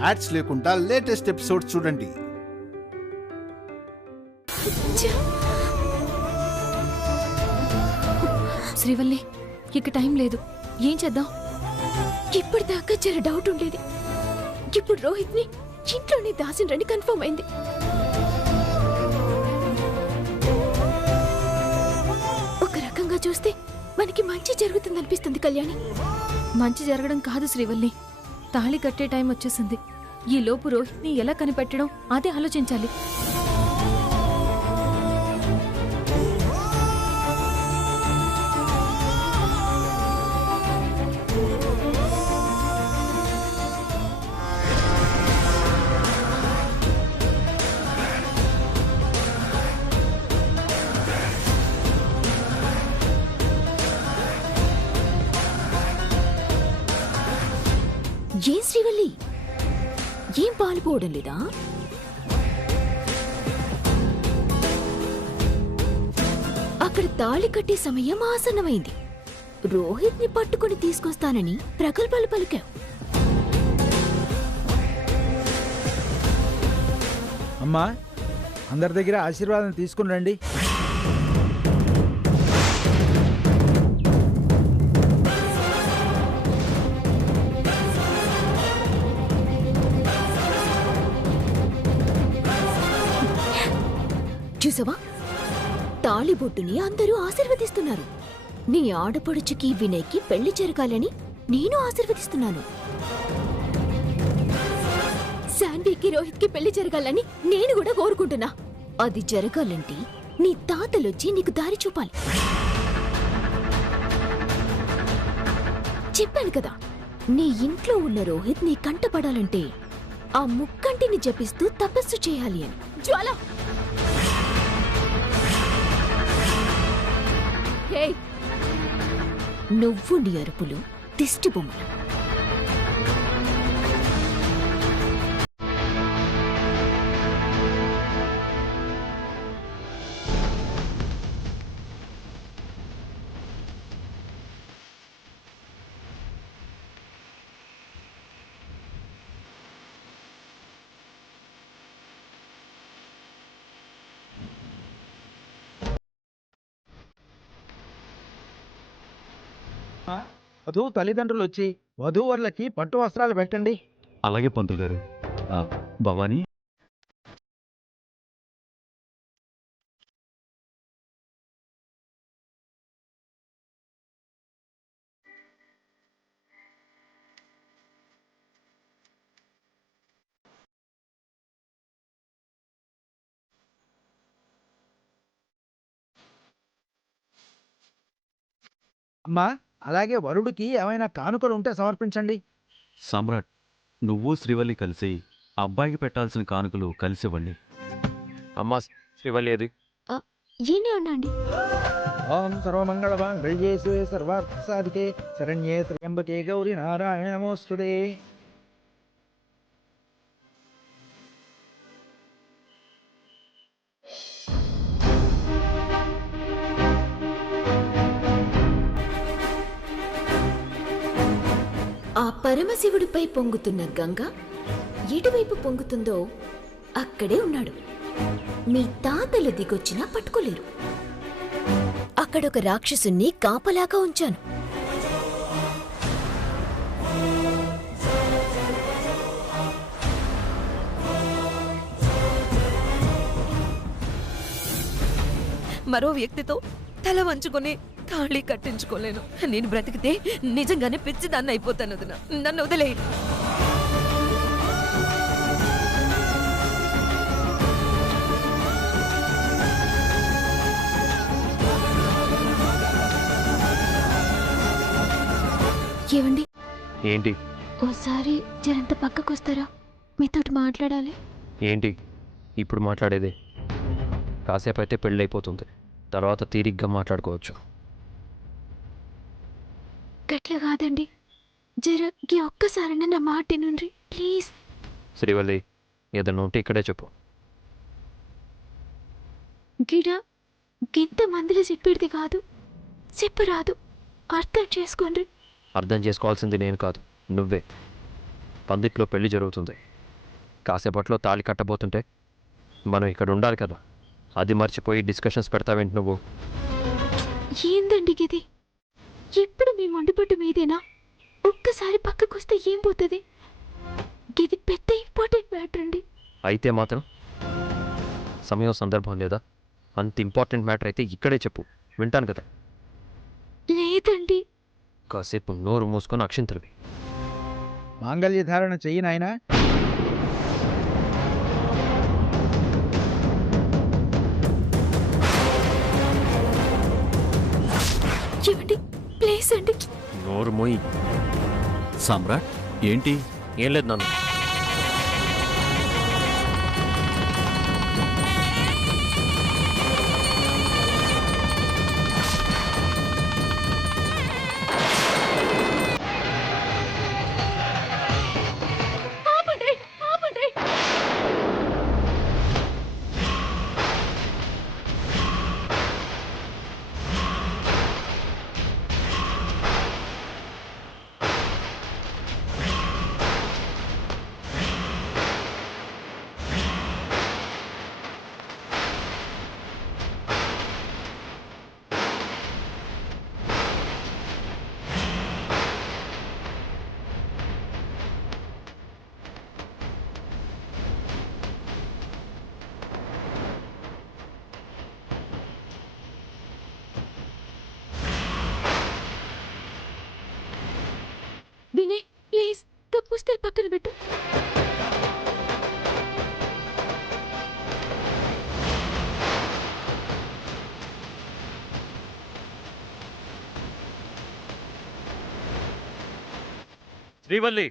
Ads లేకుండా latest episodes చూడండి. శ్రీవల్లి, ఇక టైం లేదు. ఏం చేద్దాం? ఇప్పటిదాకా జర డౌట్ ఉండేది. ఇప్పుడు రోహిత్ ని ఇంట్లోనే దాసిండ్రని కన్ఫర్మ్ అయింది. ఒక రకంగా చూస్తే మనకి మంచి జరుగుతుందనిపిస్తుంది కళ్యాణి. మంచి జరగడం కాదు శ్రీవల్లి, తాళి కట్టే టైం వచ్చేసింది. ఈ లోపు రోహిత్ ని ఎలా కనిపెట్టడం అదే ఆలోచించాలి. ఏం శ్రీవల్లి, ఏం పాలుపోవడం లేదా? అక్కడ తాళి కట్టే సమయం ఆసన్నమైంది. రోహిత్ ని పట్టుకుని తీసుకొస్తానని ప్రగల్భాలు పలికావు. అమ్మా, అందరి దగ్గర ఆశీర్వాదం తీసుకుని రండి. చూసావా, తాళిబొట్టుని అందరూ ఆశీర్వదిస్తున్నారు. నీ ఆడపడుచుకి వినయ్కి పెళ్లి జరగాలని నేను ఆశీర్వదిస్తున్నాను. శాన్వికి రోహిత్కి పెళ్లి జరగాలని నేను కూడా కోరుకుంటున్నా. అది జరగాలంటే నీ తాతలొచ్చి నీకు దారి చూపాలి. చెప్పాను కదా, నీ ఇంట్లో ఉన్న రోహిత్ నీ కంటపడాలంటే ఆ ముక్కంటిని జపిస్తూ తపస్సు చేయాలి అని. జ్వాల, నువ్వు నీ అరుపులు దిష్టి బొమ్మలు. వధువు తల్లిదండ్రులు వచ్చి వధూవరులకి పట్టు వస్త్రాలు పెట్టండి. అలాగే పంతులు గారు. భవానీ, అమ్మా, అలాగే వరుడికి ఏమైనా కానుకలు ఉంటే సమర్పించండి. సమ్రాట్, నువ్వు శ్రీవల్లి కలిసి అబ్బాయికి పెట్టాల్సిన కానుకలు కలిసివ్వండి. అమ్మా, శ్రీవల్లి ఏది? ఈయనే ఉండండి. ఓం సర్వమంగళమాంగళ్యే శివే సర్వార్థసాధికే శరణ్యే త్ర్యంబకే గౌరీ నారాయణ నమోస్తుతే. ఆ పరమశివుడిపై పొంగుతున్న గంగ ఎటువైపు పొంగుతుందో అక్కడే ఉన్నాడు. మీ తాతలు దిగొచ్చినా పట్టుకోలేరు. అక్కడొక రాక్షసుణ్ణి కాపలాగా ఉంచాను. మరో వ్యక్తితో తల వంచుకొని తాళి కట్టించుకోలేను. నేను బ్రతికితే నిజంగానే పిచ్చిదాన్ని అయిపోతాను. వదినా, నన్ను వదిలే. ఏవండి, ఏంటి? ఓసారి జరంత పక్కకొస్తారా? మీతోటి మాట్లాడాలి. ఏంటి ఇప్పుడు మాట్లాడేది? కాసేపు అయితే పెళ్ళైపోతుంది, తర్వాత తీరిగ్గా మాట్లాడుకోవచ్చు. గట్ల కాదండి, జర గీ ఒక్కసారైనా నా మాట నుండి ప్లీజ్. శ్రీవల్లి, ఏదన్నా ఉంటే ఇక్కడే చెప్పు. గిడ గింత మందిలో చెప్పేది కాదు, చెప్పరాదు. అర్థం చేసుకోండి. అర్థం చేసుకోవాల్సింది నేను కాదు, నువ్వే. పందిట్లో పెళ్లి జరుగుతుంది. కాసేపట్లో తాళి కట్టబోతుంటే మనం ఇక్కడ ఉండాలి కదా, అది మర్చిపోయి డిస్కషన్స్ పెడతావేంటి నువ్వు? ఏందండి ఇది? ఎప్పుడు మీ మొండిపట్టు మీదేనా? ఒక్కసారి పక్కకొస్తే ఏం పోతుంది? ఇది పెద్ద ఇంపార్టెంట్ మ్యాటర్ అండి. అయితే మాత్రం సమయం సందర్భం లేదా? అంత ఇంపార్టెంట్ మ్యాటర్ అయితే ఇక్కడే చెప్పు, వింటాను కదా. లేదండి. కాసేపు నోరు మూసుకొని అక్షింతలువి. మాంగళ్య ధారణ చెయ్యి నాయనా. ఏమండి ప్లీజ్ అండి. నోరు మోయి. సామ్రాట్, ఏంటి? ఏం లేదు నాన్న. ఆపండి, ఆపండి. వినయ్ ప్లీజ్ పుస్తకాలు పక్కన పెట్టు. శ్రీవల్లి,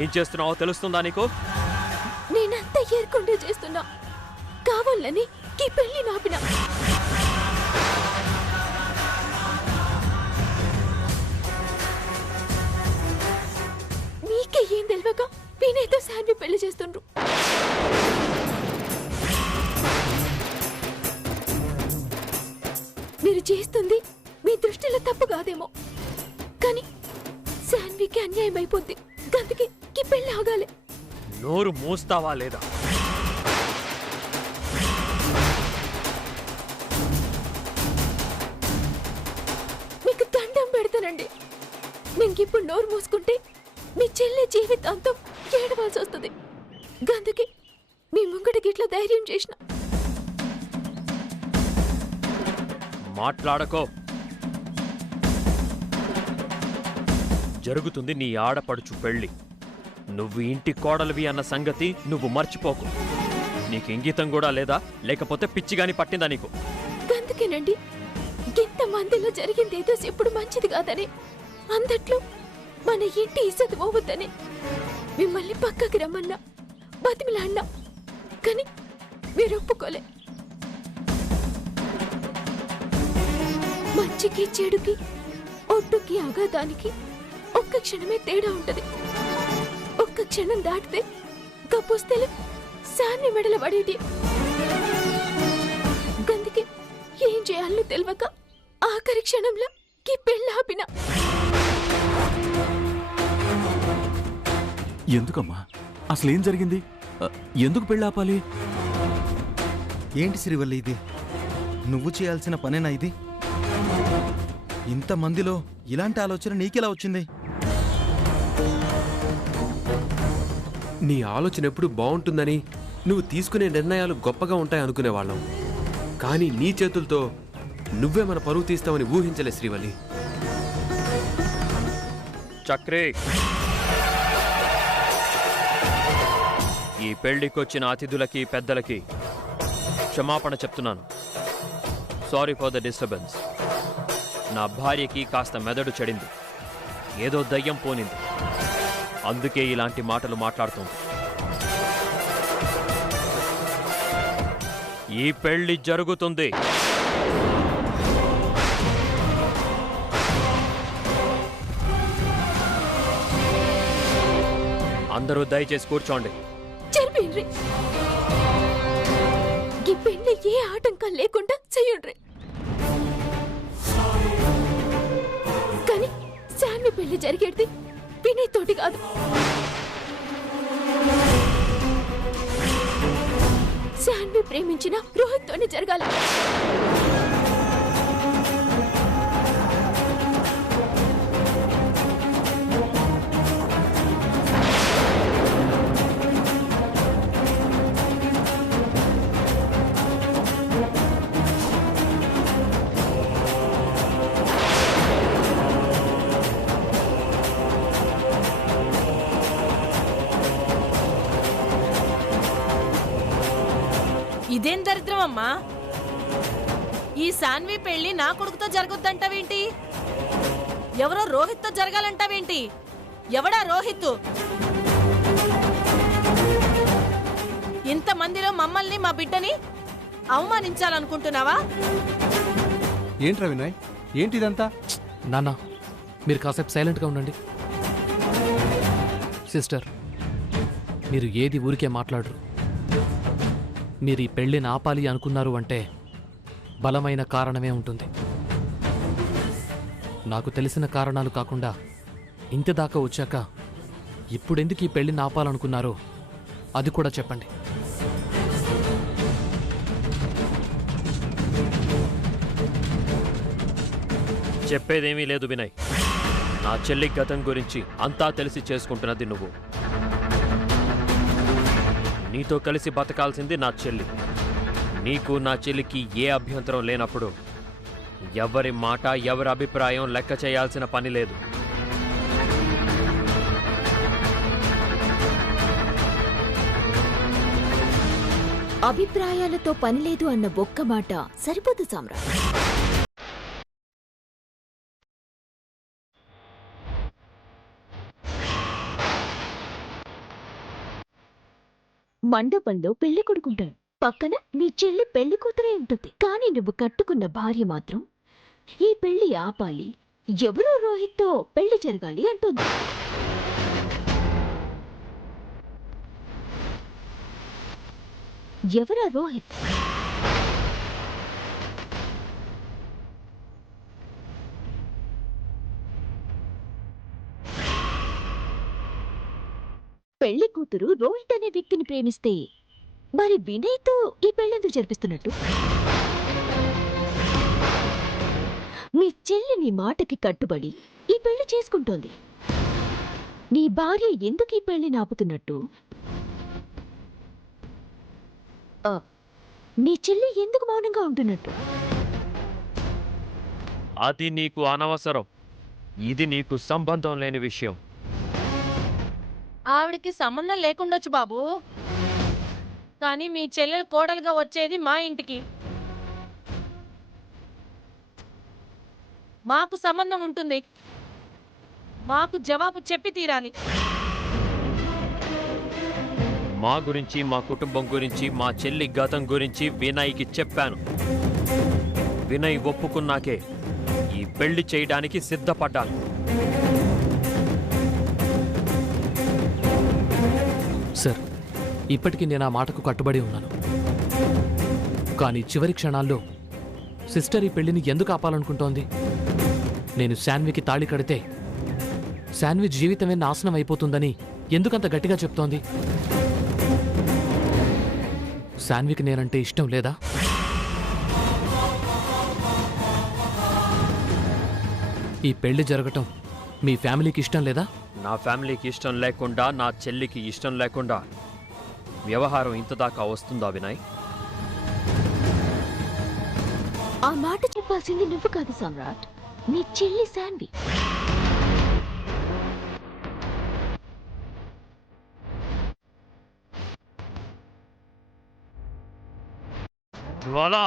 ఏం చేస్తున్నావో తెలుస్తుందా నీకు? నేనంతా ఏర్కొండే చేస్తున్నా. కావాలని ఈ పెళ్లి నాపిన. మీకే ఏం తెలియక వినయ్తో శాన్వి పెళ్లి చేస్తుండ్రు. మీరు చేస్తుంది మీ దృష్టిలో తప్పు కాదేమో, కానీ శాన్వికి అన్యాయం అయిపోద్ది. అందుకే ఈ పెళ్లి ఆగాలి. నోరు మూస్తావా లేదా? మీకు దండం పెడతానండి. నేను ఇప్పుడు నోరు మూసుకుంటే మీ చెల్లె జీవితాంతం ఏడవాల్సి వస్తుంది. అందుకే మీ ముంగడికి ఇట్లా ధైర్యం చేసిన. మాట్లాడకో. జరుగుతుంది నీ ఆడపడుచు పెళ్లి. నువ్వు ఇంటి కోడలివి అన్న సంగతి నువ్వు మర్చిపోకు. నీకు ఇంగితం కూడా లేదా? లేకపోతే పిచ్చిగాని పట్టిందా నీకు? అందుకేనండి ఇంత మందిలో జరిగింది ఏదో ఎప్పుడు మంచిది కాదని, అందట్లో మన ఇంటి ఇజ్జత్ పోవద్దని మిమ్మల్ని పక్కకి రమ్మన్నా, బతిమిలాడినా, కానీ మీరు ఒప్పుకోలే. మంచికి చెడుకి, ఒడ్డుకి అగాధానికి ఒక్క క్షణమే తేడా ఉంటది. ఒక్క క్షణం దాటితే గప్పుస్తేలే సాన్ని మెడల పడేటి. గందుకే ఏం చేయాలో తెలియక ఆఖరి క్షణంలో ఈ పెళ్ళి ఆపిన. ఎందుకమ్మా? అసలేం జరిగింది? ఎందుకు పెళ్ళాపాలి? ఏంటి శ్రీవల్లి ఇది? నువ్వు చేయాల్సిన పనేనా ఇది? ఇంతమందిలో ఇలాంటి ఆలోచన నీకెలా వచ్చింది? నీ ఆలోచన ఎప్పుడు బాగుంటుందని, నువ్వు తీసుకునే నిర్ణయాలు గొప్పగా ఉంటాయి అనుకునేవాళ్ళం. కానీ నీ చేతులతో నువ్వే మన పరువు తీస్తావని ఊహించలే శ్రీవల్లి. చక్రే, ఈ పెళ్లికొచ్చిన అతిథులకి పెద్దలకి క్షమాపణ చెప్తున్నాను. Sorry for the disturbance. నా భార్యకి కాస్త మెదడు చెడింది, ఏదో దయ్యం పోనింది, అందుకే ఇలాంటి మాటలు మాట్లాడుతుంది. ఈ పెళ్లి జరుగుతుంది. అందరూ దయచేసి కూర్చోండి. చెరిపోయిండ్రి. ఈ పెళ్లి ఏ ఆటంకం లేకుండా చెయ్యండ్రి. కానీ శాన్వి పెళ్లి జరిగేది వినయ్ తోటి కాదు. శాన్వి ప్రేమించిన రోహిత్ తోనే జరగాలి. ఇదేం దరిద్రం అమ్మా! ఈ సాన్వి పెళ్లి నా కొడుకుతో జరగొద్దంటావేంటి? ఎవరో రోహిత్తో జరగాలంటావేంటి? ఎవడా రోహిత్? ఇంతమందిలో మమ్మల్ని మా బిడ్డని అవమానించాలనుకుంటున్నావా? ఏంట్రా వినయ్, ఏంటిదంతా? నాన్న, మీరు కాసేపు సైలెంట్గా ఉండండి. సిస్టర్, మీరు ఏది ఊరికే మాట్లాడరు. మీరు ఈ పెళ్ళిని ఆపాలి అనుకున్నారు అంటే బలమైన కారణమే ఉంటుంది. నాకు తెలిసిన కారణాలు కాకుండా ఇంతదాకా వచ్చాక ఇప్పుడెందుకు ఈ పెళ్ళిని ఆపాలనుకున్నారో అది కూడా చెప్పండి. చెప్పేదేమీ లేదు వినయ్. నా చెల్లి గతం గురించి అంతా తెలిసి చేసుకుంటున్నది నువ్వు. నీతో కలిసి బతకాల్సింది నా చెల్లి. నీకు నా చెల్లికి ఏ అభ్యంతరం లేనప్పుడు ఎవరి మాట ఎవరి అభిప్రాయం లెక్క చేయాల్సిన పని లేదు. అభిప్రాయాలతో పనిలేదు అన్న ఒక్క మాట సరిపోదు సామ్రాట్. మండపంలో పెళ్లి కొడుకుంటాడు, పక్కన నీ చెల్లి పెళ్లి కూతురే ఉంటుంది. కానీ నువ్వు కట్టుకున్న భార్య మాత్రం ఈ పెళ్లి ఆపాలి, ఎవరో రోహిత్తో పెళ్లి జరగాలి అంటుంది. ఎవరా రోహిత్? పెళ్లి కూతురు రోహిత్ అనే వ్యక్తిని ప్రేమిస్తే మరి వినయ్తో ఈ పెళ్ళెందుకు జరిపిస్తున్నట్టు? నీ చెల్లి నీ మాటకి కట్టుబడి ఈ పెళ్లి చేసుకుంటోంది. నీ భార్య ఎందుకు ఈ పెళ్లి ఆపుతున్నట్టు? నీ చెల్లి ఎందుకు మౌనంగా ఉంటున్నట్టు? అది నీకు అనవసరం. ఇది నీకు సంబంధం లేని విషయం. ఆవిడికి సంబంధం లేకుండొచ్చు బాబు, కానీ మీ చెల్లెలు కోడలుగా వచ్చేది మా ఇంటికి. మాకు సంబంధం ఉంటుంది. మాకు జవాబు చెప్పి తీరాలి. మా గురించి, మా కుటుంబం గురించి, మా చెల్లి గతం గురించి వినయ్కి చెప్పాను. వినయ్ ఒప్పుకున్నాకే ఈ పెళ్లి చేయడానికి సిద్ధపడ్డాను. సార్, ఇప్పటికీ నేను ఆ మాటకు కట్టుబడి ఉన్నాను. కానీ చివరి క్షణాల్లో సిస్టర్ ఈ పెళ్లిని ఎందుకు ఆపాలనుకుంటోంది? నేను శాన్వికి తాళి కడితే శాన్వి జీవితమే నాశనం అయిపోతుందని ఎందుకంత గట్టిగా చెప్తోంది? శాన్వికి నేనంటే ఇష్టం లేదా? ఈ పెళ్లి జరగటం మీ ఫ్యామిలీకి ఇష్టం లేదా? నా ఫ్యామిలీకి ఇష్టం లేకుండా, నా చెల్లికి ఇష్టం లేకుండా వ్యవహారం ఇంతదాకా వస్తుందా వినయ్? ఆ మాట చెప్పాల్సింది నువ్వు కాదు సమ్రాట్, నీ చెల్లి శాన్వి. జ్వాలా,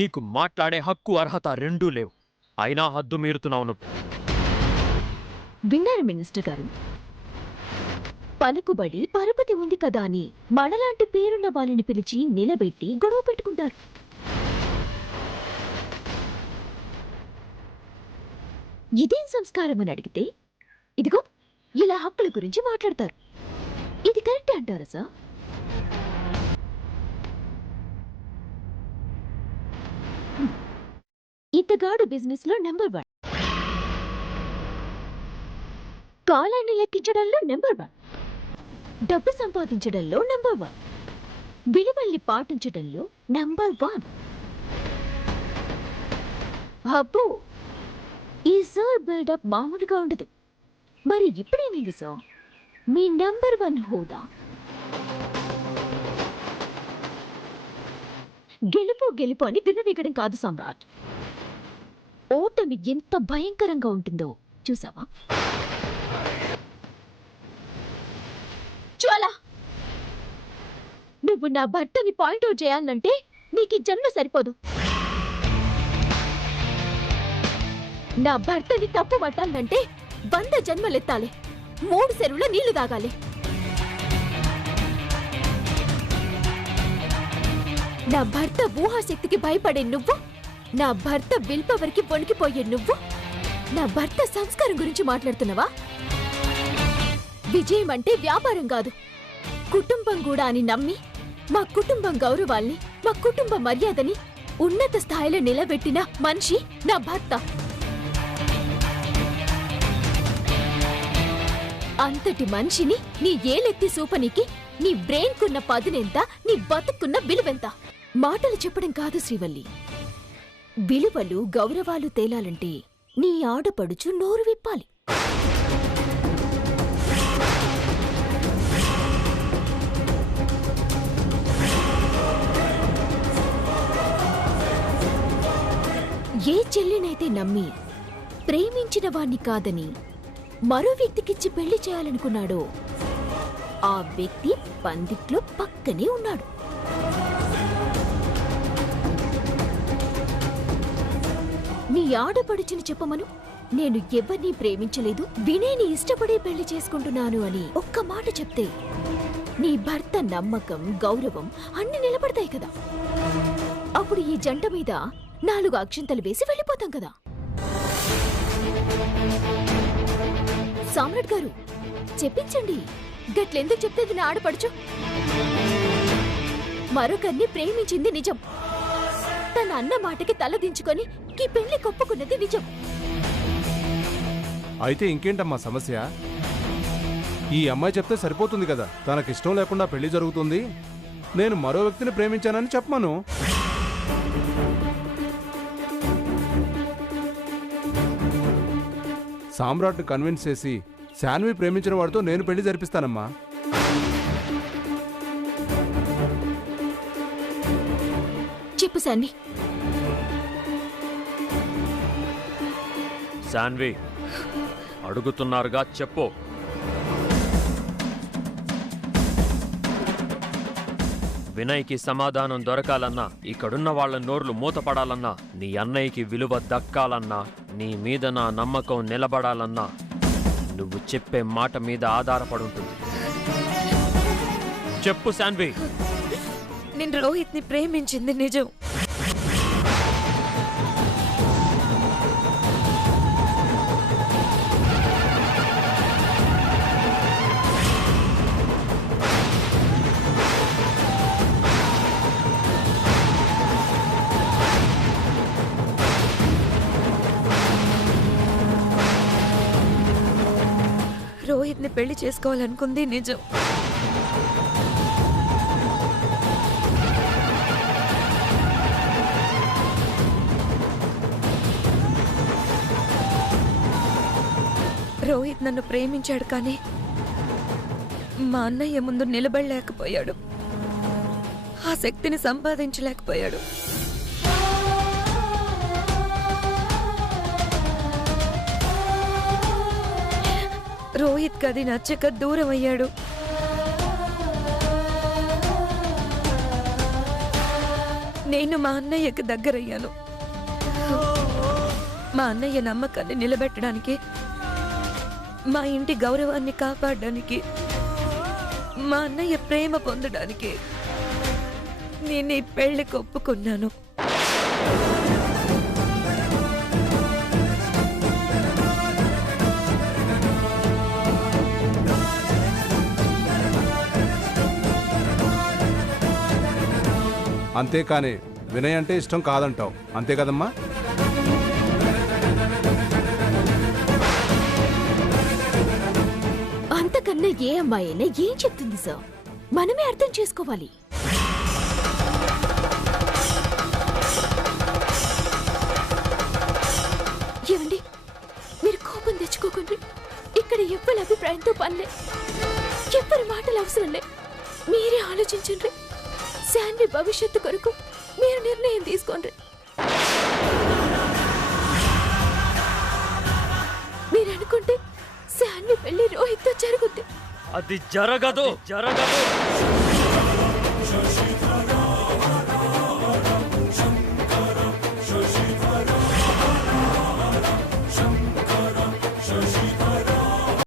నీకు మాట్లాడే హక్కు అర్హత రెండూ లేవు. అయినా హద్దు మీరుతున్నావు నువ్వు. విన్నారు మినిస్టర్ గారు, పలుకుబడి పరపతి ఉంది కదా అని మనలాంటి పేరున్న వాళ్ళని పిలిచి నిలబెట్టి గొడవ పెట్టుకుంటారు. ఇదేం సంస్కారం అని అడిగితే ఇదిగో ఇలా హక్కుల గురించి మాట్లాడతారు. ఇది కరెక్ట్ అంటారా సార్? ఇతగాడు బిజినెస్ లో నెంబర్ 1, కాలాన్ని లెక్కించడంలో నెంబర్ 1, డబ్బు సంపాదించడంలో నెంబర్ 1, విలువల్ని పాటించడంలో నెంబర్ 1. అబ్బో, ఈ సార్ బిల్డప్ మామూలుగా ఉండదు. మరి ఇప్పుడేమైంది సార్ మీ నెంబర్ 1 హోదా? గెలుపు అని విన్నవిగడం కాదు సమ్రాట్. ఓటమి ఎంత భయంకరంగా ఉంటుందో చూసావా? జ్వాల, నువ్వు నా భర్తని పాయింట్ అవుట్ చేయాలంటే నీకు ఈ జన్మ సరిపోదు. నా భర్తని తప్పు పట్టాలంటే 100 జన్మలెత్తాలి, 3 చెరువుల నీళ్లు తాగాలి. నా భర్త ఊహాశక్తికి భయపడే నువ్వు, నా భర్త విల్ పవర్కి వణికిపోయే నువ్వు, నా భర్త సంస్కారం గురించి మాట్లాడుతున్నావా? విజయం అంటే వ్యాపారం కాదు, కుటుంబం కూడా అని నమ్మి మా కుటుంబం గౌరవాల్ని, మా కుటుంబ మర్యాదని ఉన్నత స్థాయిలో నిలబెట్టిన మనిషి నా భర్త. అంతటి మనిషిని నీ ఏలెత్తి సూపనికి నీ బ్రెయిన్ కున్న పదునెంత, నీ బతుకున్న విలువెంత? మాటలు చెప్పడం కాదు శ్రీవల్లి, విలువలు గౌరవాలు తేలాలంటే నీ ఆడపడుచు నోరు విప్పాలి. ఏ చెల్లినైతే నమ్మి ప్రేమించిన వాణ్ణి కాదని మరో వ్యక్తికిచ్చి పెళ్లి చేయాలనుకున్నాడో ఆ వ్యక్తి పందిట్లో పక్కనే ఉన్నాడు. నీ ఆడపడుచుని చెప్పమను, నేను ఎవరినీ ప్రేమించలేదు, వినేని ఇష్టపడే పెళ్లి చేసుకుంటున్నాను అని ఒక్క మాట చెప్తే నీ భర్త నమ్మకం, గౌరవం అన్ని నిలబడతాయి కదా. అప్పుడు ఈ జంట మీద 4 అక్షింతలు వేసి వెళ్ళిపోతాం కదా. సామ్రాట్ గారు చెప్పించండి, గట్లెందుకు చెప్తేది నా ఆడపడుచు? మరొకరిని ప్రేమించింది నిజం, తన అన్న మాటకి తలదించుకొని ఈ పెళ్లి కొప్పుకున్నది నిజం. అయితే ఇంకేంటమ్మా సమస్య? ఈ అమ్మాయి చెప్తే సరిపోతుంది కదా, తనకిష్టం లేకుండా పెళ్లి జరుగుతుంది, నేను మరో వ్యక్తిని ప్రేమించానని చెప్పమను. సామ్రాట్ని కన్విన్స్ చేసి శాన్వి ప్రేమించిన వాడితో నేను పెళ్లి జరిపిస్తానమ్మా. చెప్పు శాన్వి. శాన్వి, అడుగుతున్నారుగా చెప్పు. వినయ్కి సమాధానం దొరకాలన్నా, ఇక్కడున్న వాళ్ళ నోర్లు మూతపడాలన్నా, నీ అన్నయ్యకి విలువ దక్కాలన్నా, నీ మీద నా నమ్మకం నిలబడాలన్నా నువ్వు చెప్పే మాట మీద ఆధారపడుంటుంది. చెప్పు శాన్వి. నేను రోహిత్ని ప్రేమించింది నిజం. రోహిత్ని పెళ్లి చేసుకోవాలనుకుంది నిజం. రోహిత్ నన్ను ప్రేమించాడు, కానీ మా అన్నయ్య ముందు నిలబడలేకపోయాడు, ఆ శక్తిని సంపాదించలేకపోయాడు. రోహిత్ కది నచ్చక దూరం అయ్యాడు. నేను మా అన్నయ్యకి దగ్గరయ్యాను. మా అన్నయ్య నమ్మకాన్ని నిలబెట్టడానికి, మా ఇంటి గౌరవాన్ని కాపాడడానికి, మా అన్నయ్య ప్రేమ పొందడానికి నేను ఈ పెళ్లికి ఒప్పుకున్నాను. అంతేకాని వినయ్ అంటే ఇష్టం కాదంటావు, అంతే కదమ్మా? అంతకన్నా ఏ అమ్మాయి అయినా ఏం చెప్తుంది సార్? మనమే అర్థం చేసుకోవాలి. ఏమండి, మీరు కోపం తెచ్చుకోకండి. ఇక్కడ ఎవ్వరి అభిప్రాయంతో పనిలే, ఎవ్వరి మాటలు అవసరంలే. మీరే ఆలోచించండి. శాన్వి భవిష్యత్తు కొరకు మీరు నిర్ణయం తీసుకోండి. మీరు అనుకుంటే శాన్వి పెళ్లి రోహిత్తో జరుగుద్ది. అది జరగదు.